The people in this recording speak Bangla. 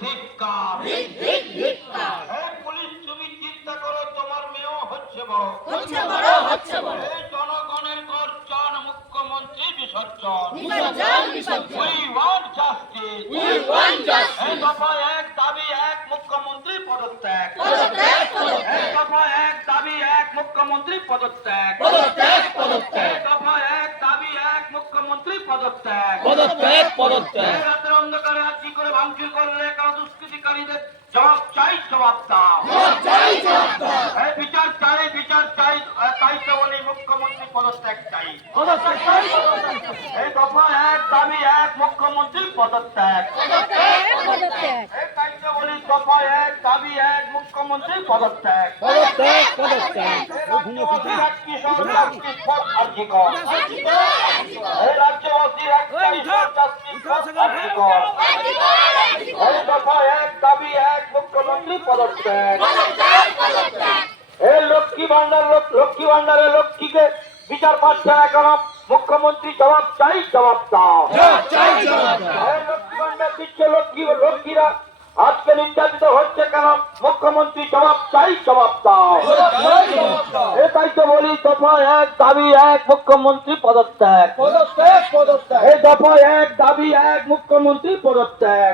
ধিক্কার। এই পুলিশ, তুমি চিন্তা করো, তোমার মেয়েও হচ্ছে বড়। এই জনগণের গর্জন, মুখ্যমন্ত্রী বিসর্জন। We want justice. এই দফা এক, দাবি এক, মুখ্যমন্ত্রী পদত্যাগ। এই দফা এক, দাবি এক, মুখ্যমন্ত্রী পদত্যাগ। এই দফা এক, দাবি এক, মুখ্যমন্ত্রী পদত্যাগ। এই রাতের অন্ধকারে আর কি করে ভাঙচুর করলে কারো দুষ্কৃতিকারীদের জবাব চাই, জবাব দাও। এই বিচার চাই, বিচার চাই, তাই তো বলি মুখ্যমন্ত্রী পদত্যাগ চাই। এই দফা এক, দাবি এক, মুখ্যমন্ত্রী পদত্যাগ। এই তাই তো বলি দফা এক, দাবি এক, মুখ্যমন্ত্রী পদত্যাগ। রাজ্যবাসীর এক কিশোর জাস্টিস ফর আরজিকর। এই রাজ্যবাসীর এক কিশোর জাস্টিস ফর আরজিকর। এই দফা এক, দাবি এক, মুখ্যমন্ত্রী পদত্যাগ। এই লক্ষ্মী ভান্ডারে লক্ষ্মীকে বিচার পাচ্ছে না কেন? মুখ্যমন্ত্রী জবাব চাই, জবাব দাও। এই লক্ষ্মী ভান্ডার দিচ্ছে লক্ষ্মীরা আজকে নির্যাতিত হচ্ছে কেন? মুখ্যমন্ত্রী জবাব চাই, জবাব দাও। এটাই তো বলি দফা এক, দাবি এক, মুখ্যমন্ত্রী পদত্যাগ। এই দফা এক, দাবি এক, মুখ্যমন্ত্রী পদত্যাগ।